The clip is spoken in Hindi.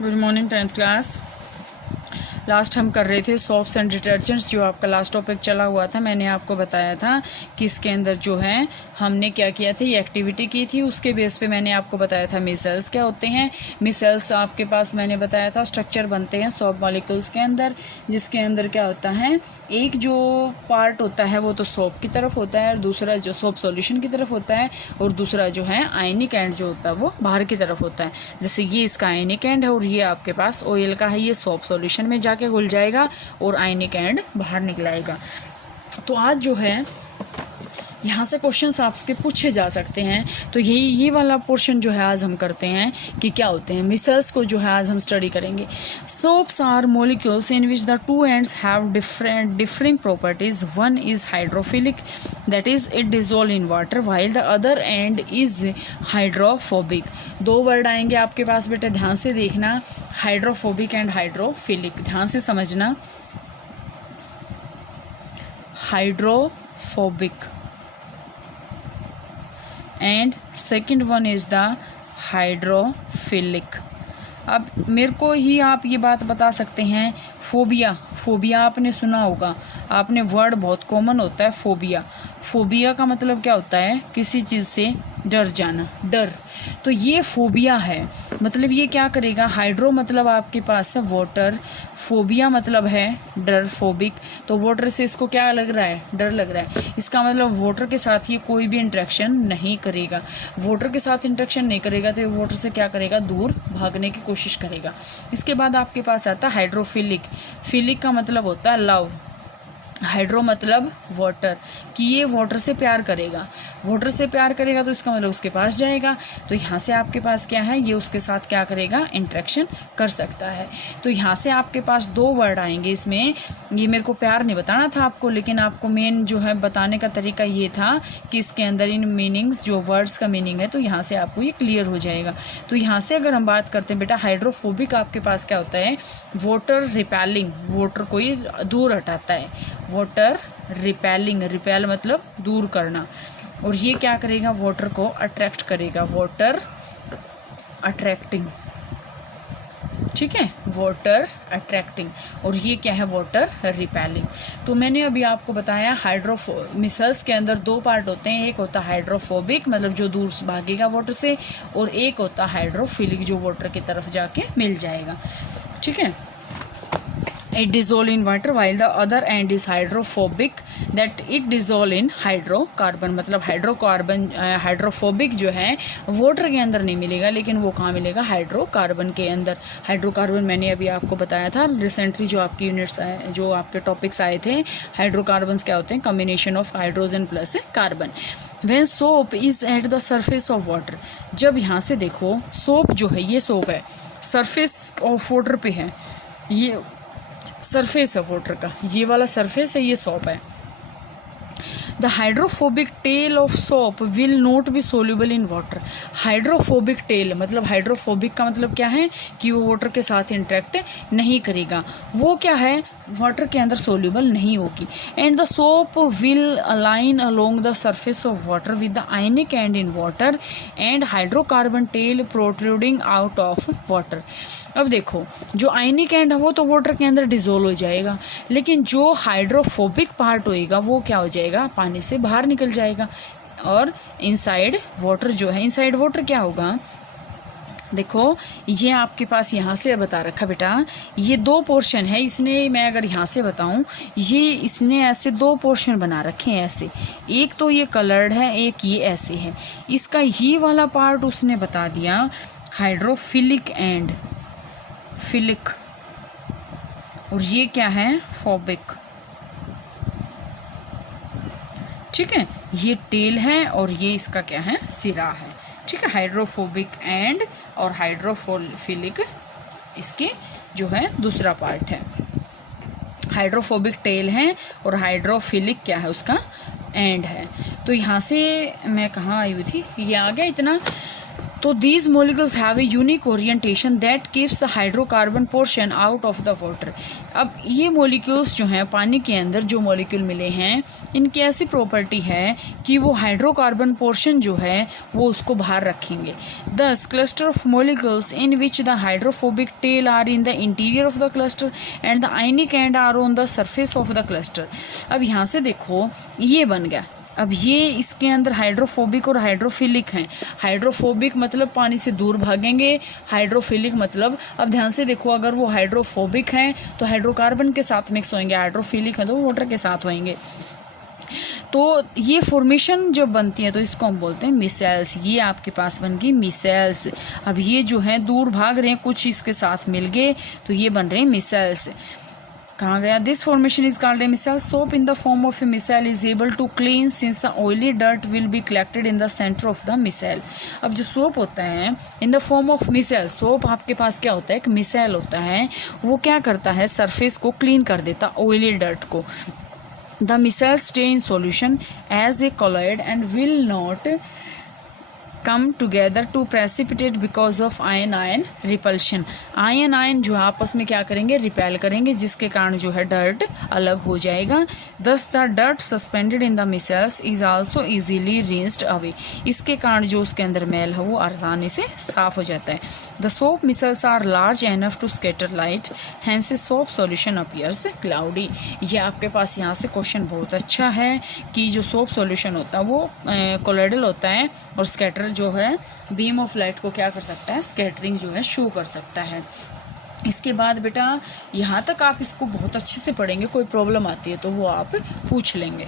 Good morning 10th class. Last हम कर रहे थे सोप्स एंड डिटर्जेंट्स, जो आपका लास्ट टॉपिक चला हुआ था। मैंने आपको बताया था कि इसके अंदर जो है हमने क्या किया था, ये एक्टिविटी की थी। उसके बेस पे मैंने आपको बताया था मिसल्स क्या होते हैं। मिसल्स आपके पास मैंने बताया था स्ट्रक्चर बनते हैं सोप मॉलिक्यूल्स के अंदर, जिसके अंदर क्या होता है, एक जो पार्ट होता है वो तो सोप की तरफ होता है और दूसरा जो सोप सॉल्यूशन की तरफ होता है, और दूसरा जो है आयनिक एंड जो होता है वो बाहर की तरफ होता है। जैसे ये इसका आयनिक एंड है और ये आपके पास ऑयल का है, ये सोप सॉल्यूशन में जाके घुल जाएगा और आयनिक एंड बाहर निकलाएगा। तो आज जो है यहाँ से क्वेश्चंस आपसे पूछे जा सकते हैं। तो ये वाला पोर्शन जो है आज हम करते हैं कि क्या होते हैं मिसल्स को, जो है आज हम स्टडी करेंगे। Soaps are molecules in which the two ends have differing properties. One is hydrophilic, that is it dissolve in water, while the other end is hydrophobic. दो वर्ड आएंगे आपके पास बेटे, ध्यान से देखना, हाइड्रोफोबिक एंड हाइड्रोफिलिक। ध्यान से समझना, hydrophobic and second one is the hydrophilic. अब मेरे को ही आप ये बात बता सकते हैं, फोबिया, फोबिया आपने सुना होगा, आपने वर्ड बहुत कॉमन होता है फोबिया। फोबिया का मतलब क्या होता है, किसी चीज़ से डर जाना, डर। तो ये फोबिया है, मतलब ये क्या करेगा, हाइड्रो मतलब आपके पास है वाटर, फोबिया मतलब है डर, फोबिक। तो वाटर से इसको क्या लग रहा है, डर लग रहा है। इसका मतलब वाटर के साथ ये कोई भी इंटरेक्शन नहीं करेगा। वाटर के साथ इंटरेक्शन नहीं करेगा तो ये वाटर से क्या करेगा, दूर भागने की कोशिश करेगा। इसके बाद आपके पास आता है हाइड्रोफिलिक। फिलिक का मतलब होता है लव, हाइड्रो मतलब वाटर, कि ये वाटर से प्यार करेगा। वाटर से प्यार करेगा तो इसका मतलब उसके पास जाएगा। तो यहाँ से आपके पास क्या है, ये उसके साथ क्या करेगा, इंटरेक्शन कर सकता है। तो यहाँ से आपके पास दो वर्ड आएंगे इसमें। ये मेरे को प्यार नहीं बताना था आपको, लेकिन आपको मेन जो है बताने का तरीका ये था कि इसके अंदर इन मीनिंग्स, जो वर्ड्स का मीनिंग है, तो यहाँ से आपको ये क्लियर हो जाएगा। तो यहाँ से अगर हम बात करते हैं बेटा, हाइड्रोफोबिक आपके पास क्या होता है, वाटर रिपेलिंग, वाटर को ही दूर हटाता है। वाटर रिपेलिंग, रिपेल मतलब दूर करना, और ये क्या करेगा, वाटर को अट्रैक्ट करेगा, वाटर अट्रैक्टिंग, ठीक है, वाटर अट्रैक्टिंग। और ये क्या है, वाटर रिपेलिंग। तो मैंने अभी आपको बताया मिसल्स के अंदर दो पार्ट होते हैं, एक होता है हाइड्रोफोबिक मतलब जो दूर भागेगा वाटर से, और एक होता है हाइड्रोफिलिक जो वाटर की तरफ जाके मिल जाएगा, ठीक है। It dissolve in water while the other end is hydrophobic, that it dissolve in hydrocarbon। मतलब हाइड्रोकार्बन, हाइड्रोफोबिक जो है वाटर के अंदर नहीं मिलेगा, लेकिन वो कहाँ मिलेगा, हाइड्रोकार्बन के अंदर। हाइड्रोकार्बन मैंने अभी आपको बताया था रिसेंटली, जो आपकी यूनिट्स जो आपके टॉपिक्स आए थे। हाइड्रोकार्बन्स क्या होते हैं, combination of hydrogen plus carbon. When soap is at the surface of water, जब यहाँ से देखो सोप जो है, ये सोप है, सरफेस ऑफ वाटर पे है, ये सरफेस है वाटर का, ये वाला सरफेस है, ये सोप है। The hydrophobic tell of soap will not be soluble in water. Hydrophobic tell मतलब, हाइड्रोफोबिक का मतलब क्या है कि वो वाटर के साथ इंटरेक्ट नहीं करेगा, वो क्या है, वाटर के अंदर सोल्यूबल नहीं होगी। And the soap will align along the surface of water with the ionic end in water and hydrocarbon tail protruding out of water. अब देखो, जो आयनिक एंड है वो तो वाटर के अंदर डिजोल्व हो जाएगा, लेकिन जो हाइड्रोफोबिक पार्ट होएगा वो क्या हो जाएगा, पानी से बाहर निकल जाएगा। और इनसाइड वाटर जो है, इनसाइड वाटर क्या होगा, देखो ये आपके पास यहाँ से बता रखा बेटा, ये दो पोर्शन है। इसने, मैं अगर यहाँ से बताऊँ, ये इसने ऐसे दो पोर्शन बना रखे हैं ऐसे, एक तो ये कलर्ड है, एक ये ऐसे है। इसका ये वाला पार्ट उसने बता दिया हाइड्रोफिलिक एंड फिलिक, और ये क्या है, फोबिक, ठीक है। ये टेल है और ये इसका क्या है, सिरा है, ठीक है। हाइड्रोफोबिक एंड और हाइड्रोफिलिक इसके जो है दूसरा पार्ट है। हाइड्रोफोबिक टेल है और हाइड्रोफिलिक क्या है, उसका एंड है। तो यहाँ से मैं कहाँ आई हुई थी, ये आ गया इतना। तो these molecules have a unique orientation that keeps the hydrocarbon portion out of the water. अब ये मोलिक्यूल्स जो हैं पानी के अंदर जो मोलिक्यूल मिले हैं, इनकी ऐसी प्रॉपर्टी है कि वो हाइड्रोकार्बन पोर्शन जो है वो उसको बाहर रखेंगे। Thus cluster of molecules in which the hydrophobic tail are in the interior of the cluster and the ionic end are on the surface of the cluster. अब यहाँ से देखो ये बन गया। अब ये इसके अंदर हाइड्रोफोबिक और हाइड्रोफिलिक हैं। हाइड्रोफोबिक मतलब पानी से दूर भागेंगे, हाइड्रोफिलिक मतलब, अब ध्यान से देखो, अगर वो हाइड्रोफोबिक हैं तो हाइड्रोकार्बन के साथ मिक्स होंगे, हाइड्रोफिलिक हैं तो वाटर के साथ होंगे। तो ये फॉर्मेशन जब बनती है तो इसको हम बोलते हैं मिसेल्स। ये आपके पास बन गई मिसेल्स। अब ये जो है दूर भाग रहे हैं, कुछ इसके साथ मिल गए तो ये बन रहे हैं मिसेल्स। कहाँ गया? This formation is called a micelle. Soap in the form of a micelle is able to clean since the oily dirt will be collected in the centre of the micelle. अब जो सोप होता है in the form of micelle, soap आपके पास क्या होता है? एक मिसेल होता है, वो क्या करता है? सरफेस को क्लीन कर देता, ऑयली डर्ट को। The micelle stay in solution as a colloid and will not come together to precipitate because of ion-ion repulsion। Ion जो आपस में क्या करेंगे? रिपेल करेंगे, जिसके कारण जो है डर्ट अलग हो जाएगा। Thus the dirt suspended in the micelles is also easily rinsed away। इसके कारण जो उसके अंदर मैल है वो आसानी से साफ हो जाता है। The soap micelles are large enough to scatter light, hence soap solution appears cloudy। ये आपके पास यहाँ से क्वेश्चन बहुत अच्छा है कि जो सोप सॉल्यूशन होता है वो कोलोइडल होता है और स्कैटर जो है बीम ऑफ लाइट को क्या कर सकता है? स्कैटरिंग जो है शो कर सकता है। इसके बाद बेटा यहाँ तक आप इसको बहुत अच्छे से पढ़ेंगे, कोई प्रॉब्लम आती है तो वो आप पूछ लेंगे।